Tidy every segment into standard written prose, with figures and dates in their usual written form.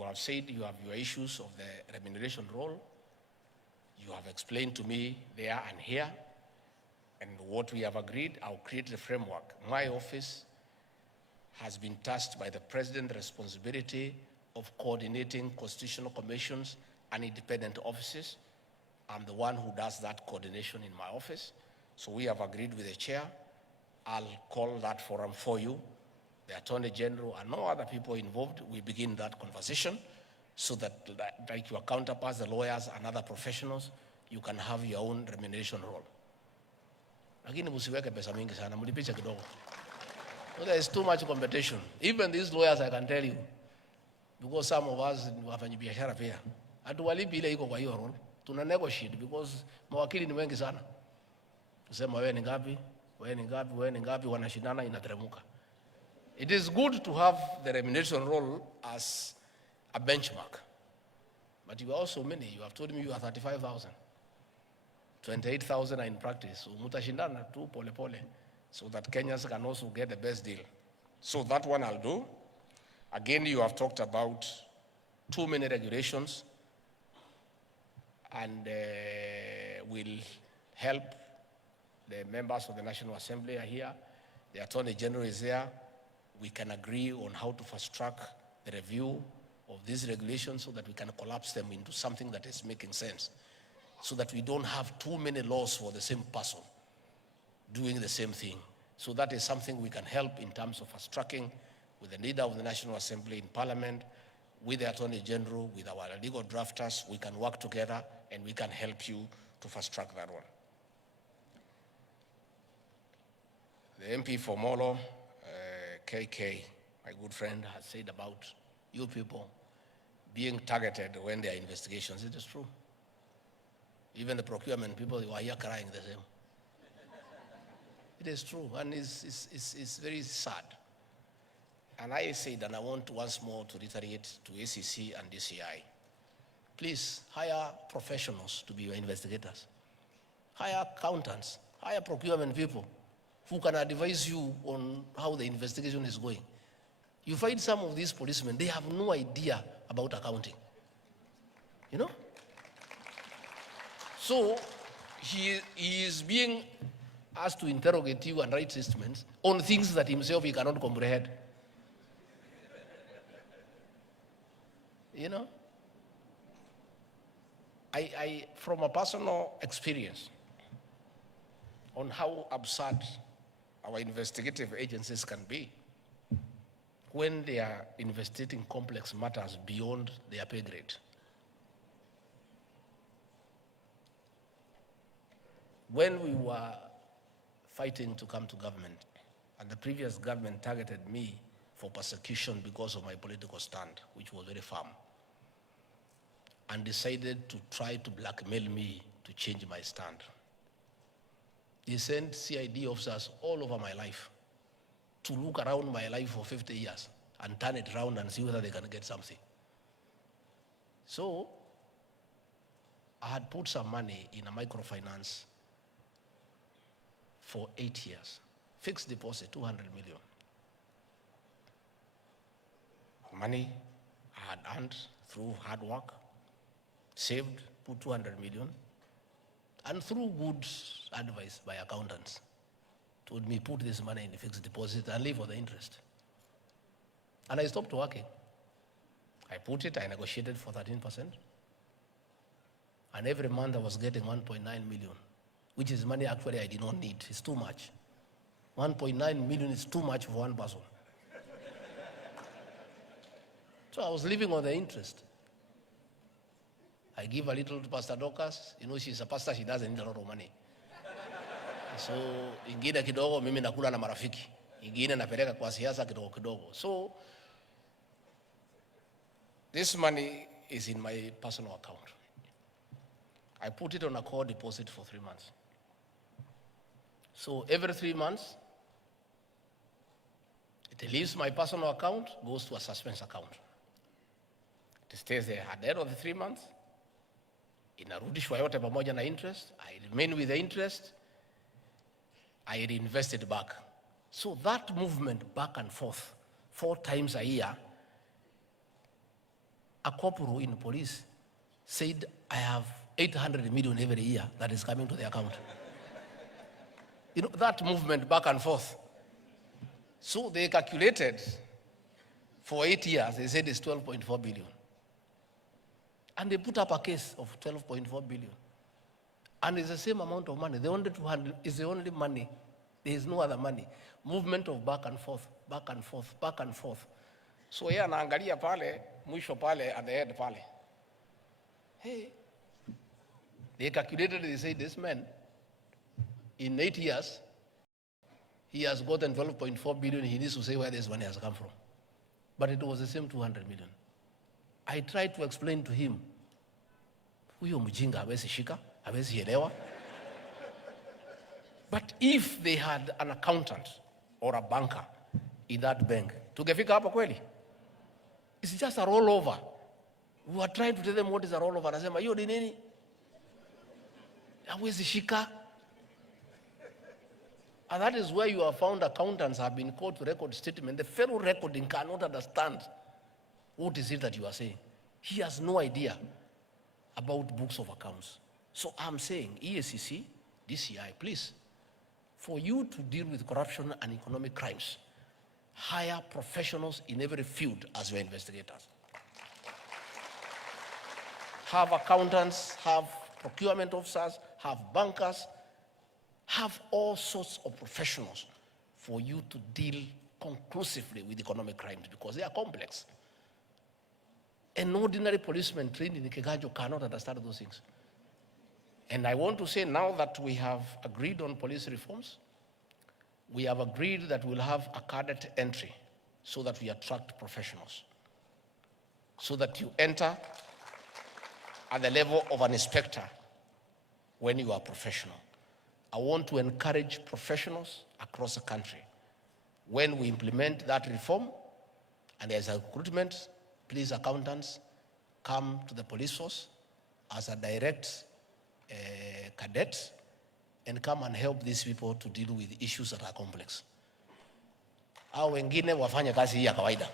you have said you have your issues of the remuneration role. You have explained to me there and here, and what we have agreed, I'll create the framework. My office has been tasked by the President responsibility of coordinating constitutional commissions and independent offices. I'm the one who does that coordination in my office. So we have agreed with the chair. I'll call that forum for you. The Attorney General and no other people involved, we begin that conversation so that like your counterparts, the lawyers and other professionals, you can have your own remuneration role. Lakini msiweke pesa mingi sana, mlipicha kidogo. There is too much competition. Even these lawyers, I can tell you, because some of us wafanyi biashara pia, hatuwalipi ile iko kwa hiyo role. Tuna negotiate because mawakili ni wengi sana. Tusema wewe ni ngapi, wewe ni ngapi, wewe ni ngapi, wanashindana inateremuka. It is good to have the remuneration role as a benchmark. But you are also many. You have told me you are 35,000. 28,000 are in practice. So mutashindana tu pole pole so that Kenyans can also get the best deal. So that one I'll do. Again, you have talked about too many regulations, and will help. The members of the National Assembly are here. The Attorney General is there. We can agree on how to fast track the review of these regulations so that we can collapse them into something that is making sense, so that we don't have too many laws for the same person doing the same thing. So that is something we can help in terms of fast tracking with the leader of the National Assembly in Parliament, with the Attorney General, with our legal drafters. We can work together and we can help you to fast track that one. The MP for Molo, KK, my good friend, has said about you people being targeted when there are investigations. It is true. Even the procurement people who are here crying the same. It is true, and it's very sad. And I said, and I want once more to reiterate to ACC and DCI, please hire professionals to be your investigators. Hire accountants, hire procurement people who can advise you on how the investigation is going. You find some of these policemen, they have no idea about accounting. You know? So he is being asked to interrogate you and write statements on things that himself he cannot comprehend. You know? I from a personal experience on how absurd our investigative agencies can be when they are investigating complex matters beyond their pay grade. When we were fighting to come to government, and the previous government targeted me for persecution because of my political stand, which was very firm, and decided to try to blackmail me to change my stand. They sent CID officers all over my life to look around my life for 50 years and turn it around and see whether they can get something. So I had put some money in a microfinance for 8 years. Fixed deposit, 200 million. Money I had earned through hard work, saved, put 200 million, and through good advice by accountants, told me put this money in the fixed deposit and live for the interest. And I stopped working. I put it, I negotiated for 13%. And every month I was getting 1.9 million, which is money actually I did not need. It's too much. 1.9 million is too much for one person. So I was living on the interest. I give a little to Pastor Dorcas. You know, she's a pastor, she doesn't need a lot of money. So, ingine kidogo, mimi nakula na marafiki. Ingine napeleka kwa siasa kidogo kidogo. So, this money is in my personal account. I put it on a core deposit for 3 months. So, every 3 months, it leaves my personal account, goes to a suspense account. It stays there at the end of the 3 months. Inarudishwa yote pamoja na interest. I remain with the interest. I reinvest it back. So that movement back and forth 4 times a year a corporal in police said, I have 800 million every year that is coming to the account. You know, that movement back and forth. So they calculated for 8 years, they said it's 12.4 billion. And they put up a case of 12.4 billion. And it's the same amount of money. The only 200 is the only money. There is no other money. Movement of back and forth, back and forth, back and forth. So yeye anaangalia pale, mwisho pale, at the head pale. Hey, they calculated, they say this man, in 8 years, he has gotten 12.4 billion. He needs to say where this money has come from. But it was the same 200 million. I tried to explain to him, huyo mjinga hawezi shika, hawezi elewa. But if they had an accountant or a banker in that bank, tungefika hapa kweli? It's just a rollover. We are trying to tell them what is a rollover. Anasema, hiyo ni nini? Hawezi shika. And that is where you have found accountants have been called to record statement. The fellow recording cannot understand what is it that you are saying. He has no idea about books of accounts. So I'm saying, EACC, DCI, please, for you to deal with corruption and economic crimes, hire professionals in every field as your investigators. Have accountants, have procurement officers, have bankers, have all sorts of professionals for you to deal conclusively with economic crimes because they are complex. An ordinary policeman trained in Kigajo cannot understand those things. And I want to say now that we have agreed on police reforms, we have agreed that we'll have a cadet entry so that we attract professionals, so that you enter at the level of an inspector when you are professional. I want to encourage professionals across the country. When we implement that reform and there's a recruitment, please, accountants, come to the police force as a direct cadet and come and help these people to deal with issues that are complex. Au wengine wafanye kazi hii ya kawaida.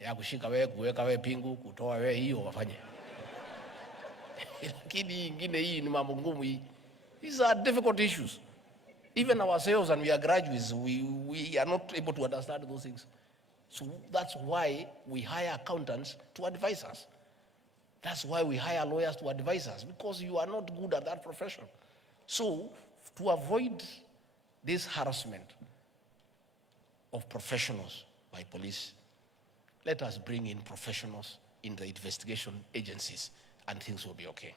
Ya kushika wewe, kuweka wewe pingu, kutoa wewe, hiyo wafanye. Lakini ingine hii ni mambo ngumu hii. These are difficult issues. Even ourselves, and we are graduates, we are not able to understand those things. So that's why we hire accountants to advise us. That's why we hire lawyers to advise us, because you are not good at that profession. So to avoid this harassment of professionals by police, let us bring in professionals in the investigation agencies and things will be okay.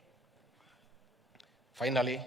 Finally,